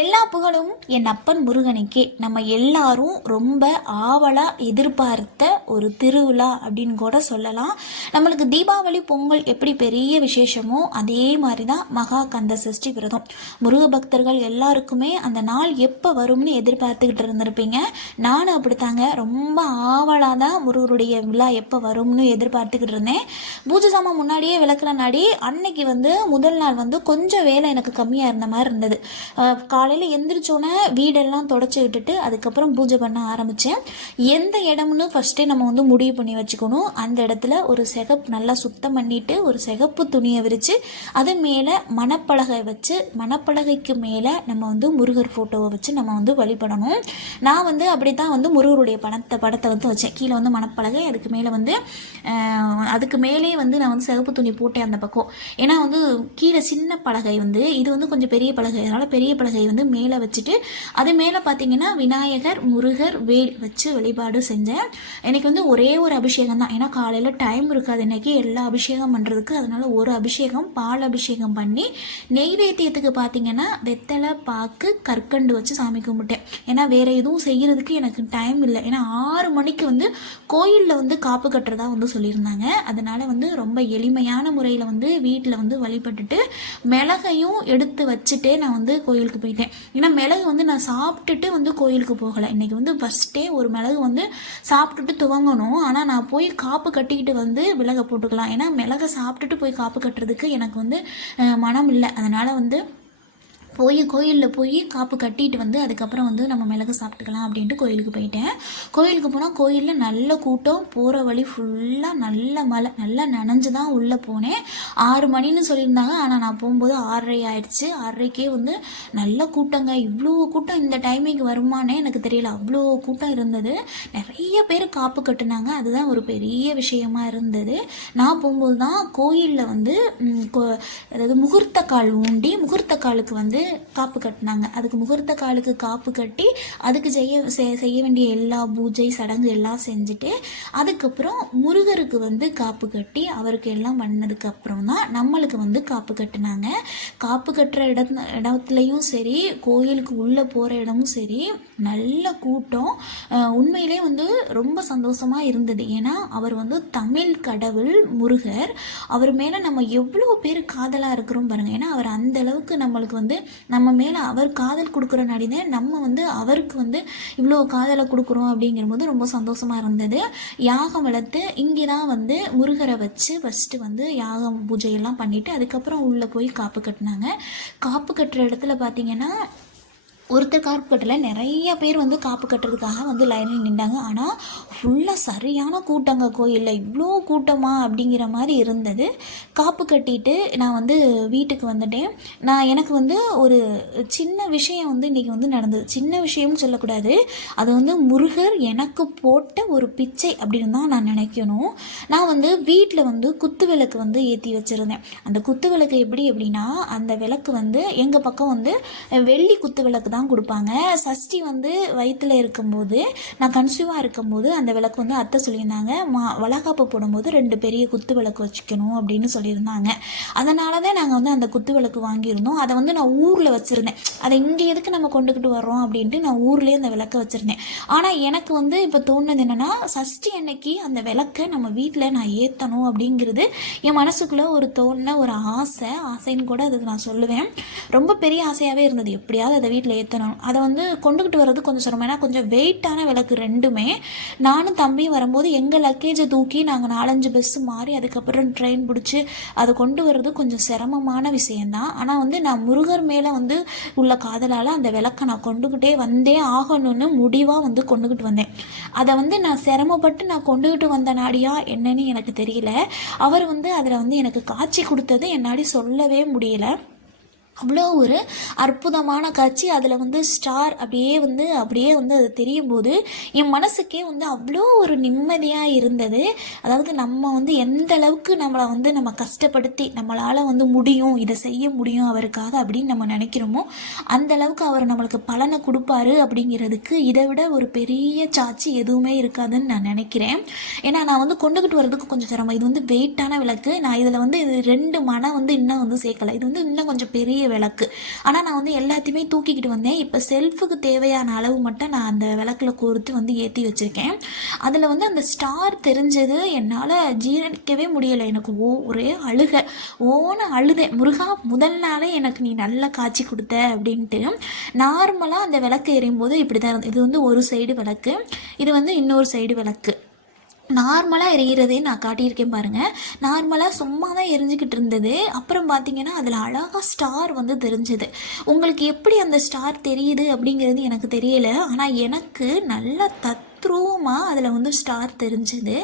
எல்லா புகழும் என் அப்பன் முருகனுக்கே. நம்ம எல்லாரும் ரொம்ப ஆவலா எதிர்பார்த்த ஒரு திருவிழா அப்படின்னு கூட சொல்லலாம். நம்மளுக்கு தீபாவளி பொங்கல் எப்படி பெரிய விசேஷமோ அதே மாதிரி தான் மகா கந்த சஷ்டி விரதம். முருக பக்தர்கள் எல்லாருக்குமே அந்த நாள் எப்போ வரும்னு எதிர்பார்த்துக்கிட்டு இருந்திருப்பீங்க. நானும் அப்படித்தாங்க ரொம்ப ஆவலாக தான் முருகருடைய விழா எப்போ வரும்னு எதிர்பார்த்துக்கிட்டு இருந்தேன். பூஜை சாமான் முன்னாடியே விளக்குறனாடி அன்னைக்கு முதல் நாள் கொஞ்சம் வேலை எனக்கு கம்மியாக இருந்த மாதிரி இருந்தது. காலையில் எந்திரிச்சோன்னே வீடெல்லாம் தொடச்சி விட்டுட்டு அதுக்கப்புறம் பூஜை பண்ண ஆரம்பித்தேன். எந்த இடம்னு ஃபஸ்ட்டே நம்ம முடிவு பண்ணி வச்சுக்கணும். அந்த இடத்துல ஒரு நல்லா சுத்தம் பண்ணிவிட்டு ஒரு சிகப்பு துணியை விரித்து அது மேலே மணப்பலகை வச்சு மணப்பலகைக்கு மேலே நம்ம முருகர் ஃபோட்டோவை வச்சு நம்ம வழிபடணும். நான் அப்படி தான் முருகருடைய படத்தை வச்சேன். கீழே மணப்பலகை, அதுக்கு மேலே அதுக்கு மேலே நான் சிகப்பு துணி போட்டேன் அந்த பக்கம். ஏன்னா கீழே சின்ன பலகை இது கொஞ்சம் பெரிய பலகை, அதனால் பெரிய பலகை மேலே வச்சுட்டு அது மேலே பார்த்தீங்கன்னா விநாயகர், முருகர், வேல் வச்சு வழிபாடு செஞ்சேன். எனக்கு ஒரே ஒரு அபிஷேகம் தான். ஏன்னா காலையில் டைம் இருக்காது இன்னைக்கு எல்லா அபிஷேகம் பண்ணுறதுக்கு. அதனால ஒரு அபிஷேகம், பால் அபிஷேகம் பண்ணி நெய்வேத்தியத்துக்கு பார்த்தீங்கன்னா வெத்தலை, பாக்கு, கற்கண்டு வச்சு சாமி கும்பிட்டேன். ஏன்னா வேற எதுவும் செய்யறதுக்கு எனக்கு டைம் இல்லை. ஏன்னா 6 மணிக்கு கோயிலில் காப்பு கட்டுறதா சொல்லியிருந்தாங்க. அதனால ரொம்ப எளிமையான முறையில் வீட்டில் வழிபட்டுட்டு மிளகையும் எடுத்து வச்சுட்டே நான் கோயிலுக்கு போயிட்டேன். ஏன்னா மிளகு நான் சாப்பிட்டுட்டு கோயிலுக்கு போகலை. இன்னைக்கு ஃபஸ்ட்டே ஒரு மிளகு சாப்பிட்டுட்டு துவங்கணும். ஆனால் நான் போய் காப்பு கட்டிக்கிட்டு விலகை போட்டுக்கலாம். ஏன்னா மிளகை சாப்பிட்டுட்டு போய் காப்பு கட்டுறதுக்கு எனக்கு மனம் இல்லை. அதனால் கோயிலில் போய் காப்பு கட்டிட்டு அதுக்கப்புறம் நம்ம மிளகு சாப்பிட்டுக்கலாம் அப்படின்ட்டு கோயிலுக்கு போயிட்டேன். கோயிலுக்கு போனால் கோயிலில் நல்ல கூட்டம், போகிற வழி ஃபுல்லாக நல்ல மழை, நல்லா நனைஞ்சு தான் உள்ளே போனேன். 6 மணின்னு சொல்லியிருந்தாங்க. ஆனால் நான் போகும்போது 6:30 ஆயிடுச்சு. 6:30க்கே நல்ல கூட்டங்க. இவ்வளோ கூட்டம் இந்த டைமிங்க்கு வருமானே எனக்கு தெரியல. அவ்வளோ கூட்டம் இருந்தது. நிறைய பேர் காப்பு கட்டுனாங்க. அதுதான் ஒரு பெரிய விஷயமா இருந்தது. நான் போகும்போது தான் கோயிலில் அதாவது முகூர்த்த கால் ஊண்டி முகூர்த்த காலுக்கு காப்பு கட்டினாங்க. அதுக்கு முகூர்த்த காலுக்கு காப்பு கட்டி அதுக்கு செய்ய வேண்டிய எல்லா பூஜை சடங்கு எல்லாம் செஞ்சுட்டு அதுக்கப்புறம் முருகருக்கு காப்பு கட்டி அவருக்கு எல்லாம் பண்ணதுக்கு அப்புறம் தான் நம்மளுக்கு காப்பு கட்டினாங்க. காப்பு கட்டுற இடத்துலையும் சரி, கோயிலுக்கு உள்ளே போகிற இடமும் சரி, நல்ல கூட்டம். உண்மையிலே ரொம்ப சந்தோஷமாக இருந்தது. ஏன்னா அவர் தமிழ் கடவுள் முருகர். அவர் மேலே நம்ம எவ்வளோ பேர் காதலாக இருக்கிறோம் பாருங்கள். ஏன்னா அவர் அந்த அளவுக்கு நம்மளுக்கு நம்ம மேலே அவர் காதல் கொடுக்குற நடிதான் நம்ம அவருக்கு இவ்வளோ காதலை கொடுக்குறோம் அப்படிங்கும்போது ரொம்ப சந்தோஷமாக இருந்தது. யாகம் வளர்த்து இங்கே தான் முருகரை வச்சு ஃபஸ்ட்டு யாகம் பூஜையெல்லாம் பண்ணிவிட்டு அதுக்கப்புறம் உள்ளே போய் காப்பு கட்டினாங்க. காப்பு கட்டுற இடத்துல பார்த்தீங்கன்னா ஒருத்தர் காப்பு கட்டல, நிறைய பேர் காப்பு கட்டுறதுக்காக லைனில் நின்றாங்க. ஆனால் ஃபுல்லாக சரியான கூட்டங்க. கோயிலில் இவ்வளோ கூட்டமா அப்படிங்கிற மாதிரி இருந்தது. காப்பு கட்டிட்டு நான் வீட்டுக்கு வந்துட்டேன். எனக்கு ஒரு சின்ன விஷயம் இன்றைக்கி நடந்தது. சின்ன விஷயம்னு சொல்லக்கூடாது, அது முருகர் எனக்கு போட்ட ஒரு பிச்சை அப்படின்னு தான் நான் நினைக்கணும். நான் வீட்டில் குத்து விளக்கு ஏற்றி வச்சுருந்தேன். அந்த குத்து விளக்கு எப்படின்னா அந்த விளக்கு எங்கள் பக்கம் வெள்ளி குத்து விளக்கு தான் கொடுப்பாங்க. சஷ்டி வயிற்றுல இருக்கும்போது, நான் கன்சீவாக இருக்கும்போது அந்த விளக்கு அத்தை சொல்லியிருந்தாங்க, வளகாப்பு போடும்போது 2 பெரிய குத்து விளக்கு வச்சுக்கணும் அப்படின்னு சொல்லியிருந்தாங்க. அதனால தான் நாங்கள் அந்த குத்து விளக்கு வாங்கியிருந்தோம். அதை நான் ஊரில் வச்சுருந்தேன். அதை இங்கே எதுக்கு நம்ம கொண்டுக்கிட்டு வர்றோம் அப்படின்ட்டு நான் ஊர்லேயே அந்த விளக்கை வச்சுருந்தேன். ஆனால் எனக்கு இப்போ தோணுது என்னென்னா, சஷ்டி அன்னைக்கு அந்த விளக்கை நம்ம வீட்டில் நான் ஏற்றணும் அப்படிங்கிறது என் மனசுக்குள்ளே ஒரு தோணுன ஒரு ஆசைன்னு கூட அதுக்கு நான் சொல்லுவேன். ரொம்ப பெரிய ஆசையாகவே இருந்தது. எப்படியாவது அதை வீட்டில் ஏற்றணும். அதை கொண்டுக்கிட்டு வர்றது கொஞ்சம் சிரமம். ஏன்னா கொஞ்சம் வெயிட்டான விளக்கு ரெண்டுமே. நானும் தம்பியும் வரும்போது எங்கள் லக்கேஜை தூக்கி நாங்கள் 4-5 பஸ்ஸு மாறி அதுக்கப்புறம் ட்ரெயின் பிடிச்சி அதை கொண்டு வர்றது கொஞ்சம் சிரமமான விஷயந்தான். ஆனால் நான் முருகர் மேலே உள்ள காதலால் அந்த விளக்கை நான் கொண்டுக்கிட்டே வந்தே ஆகணும்னு முடிவாக கொண்டுக்கிட்டு வந்தேன். அதை நான் சிரமப்பட்டு நான் கொண்டுக்கிட்டு வந்த நாடியா என்னன்னு எனக்கு தெரியல. அவர் அதில் எனக்கு காட்சி கொடுத்தது என்னாடி சொல்லவே முடியலை. அவ்வளோ ஒரு அற்புதமான காட்சி. அதில் ஸ்டார் அப்படியே அது தெரியும் போது என் மனசுக்கே அவ்வளோ ஒரு நிம்மதியாக இருந்தது. அதாவது நம்ம எந்த அளவுக்கு நம்மளை நம்ம கஷ்டப்படுத்தி நம்மளால் முடியும், இதை செய்ய முடியும் அவருக்காக அப்படின்னு நம்ம நினைக்கிறோமோ அந்த அளவுக்கு அவர் நம்மளுக்கு பலனை கொடுப்பாரு அப்படிங்கிறதுக்கு இதை விட ஒரு பெரிய சாட்சி எதுவுமே இருக்காதுன்னு நான் நினைக்கிறேன். ஏன்னா நான் கொண்டுக்கிட்டு வர்றதுக்கு கொஞ்சம் சிரமம். இது வெயிட்டான விளக்கு. நான் இதில் இது 2 மனை இன்னும் சேர்க்கலை. இது இன்னும் கொஞ்சம் பெரிய பெரிய விளக்கு. ஆனால் நான் வந்து எல்லாத்தையுமே தூக்கிக்கிட்டு வந்தேன். இப்போ செல்ஃபுக்கு தேவையான அளவு மட்டும் நான் அந்த விளக்கில் கோர்த்து வந்து ஏற்றி வச்சுருக்கேன். அதில் வந்து அந்த ஸ்டார் தெரிஞ்சது என்னால் ஜீரணிக்கவே முடியலை. எனக்கு ஒரே ஓன அழுதேன். முருகா, முதல் நாளே எனக்கு நீ நல்லா காய்ச்சி கொடுத்த அப்படின்ட்டு. நார்மலாக அந்த விளக்கு எரியும் போது இப்படி தான் இருந்தது. இது வந்து ஒரு சைடு விளக்கு, இது வந்து இன்னொரு சைடு விளக்கு. நார்மலாக எரிகிறதே நான் காட்டியிருக்கேன் பாருங்கள். நார்மலாக சும்மா தான் எரிஞ்சிக்கிட்டு இருந்தது. அப்புறம் பார்த்திங்கன்னா அதில் அழகாக ஸ்டார் வந்து தெரிஞ்சுது. உங்களுக்கு எப்படி அந்த ஸ்டார் தெரியுது அப்படிங்கிறது எனக்கு தெரியலை. ஆனால் எனக்கு நல்லா தத்ரூபமாக அதில் வந்து ஸ்டார் தெரிஞ்சுது.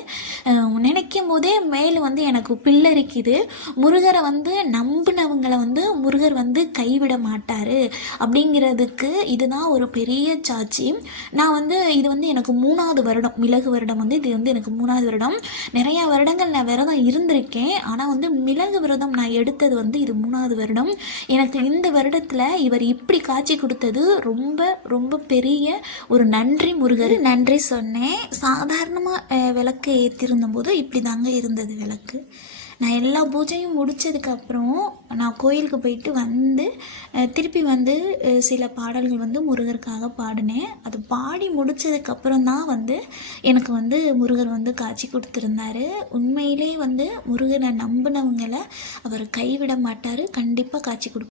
நினைக்கும் போதே மேலே வந்து எனக்கு பில்லரிக்குது. முருகரை வந்து நம்பினவங்களை வந்து முருகர் வந்து கைவிட மாட்டார் அப்படிங்கிறதுக்கு இதுதான் ஒரு பெரிய சாட்சி. நான் வந்து இது வந்து எனக்கு 3வது வருடம், மிளகு வருடம் வந்து இது வந்து எனக்கு 3வது வருடம். நிறையா வருடங்கள் நான் விரதம் இருந்திருக்கேன். ஆனால் வந்து மிளகு விரதம் நான் எடுத்தது வந்து இது 3வது வருடம். எனக்கு இந்த வருடத்தில் இவர் இப்படி காட்சி கொடுத்தது ரொம்ப ரொம்ப பெரிய ஒரு நன்றி. முருகர் நன்றி சொன்னேன். சாதாரணமாக விளக்கு ஏற்றிருந்தபோது இப்படி தாங்க இருந்தது விளக்கு. நான் எல்லா பூஜையும் முடித்ததுக்கப்புறம் நான் கோயிலுக்கு போயிட்டு வந்து திருப்பி வந்து சில பாடல்கள் வந்து முருகருக்காக பாடினேன். அது பாடி முடித்ததுக்கப்புறம் தான் வந்து எனக்கு வந்து முருகர் வந்து காட்சி கொடுத்துருந்தாரு. உண்மையிலே வந்து முருகனை நம்பினவங்களை அவர் கைவிட மாட்டார், கண்டிப்பாக காட்சி கொடுப்பார்.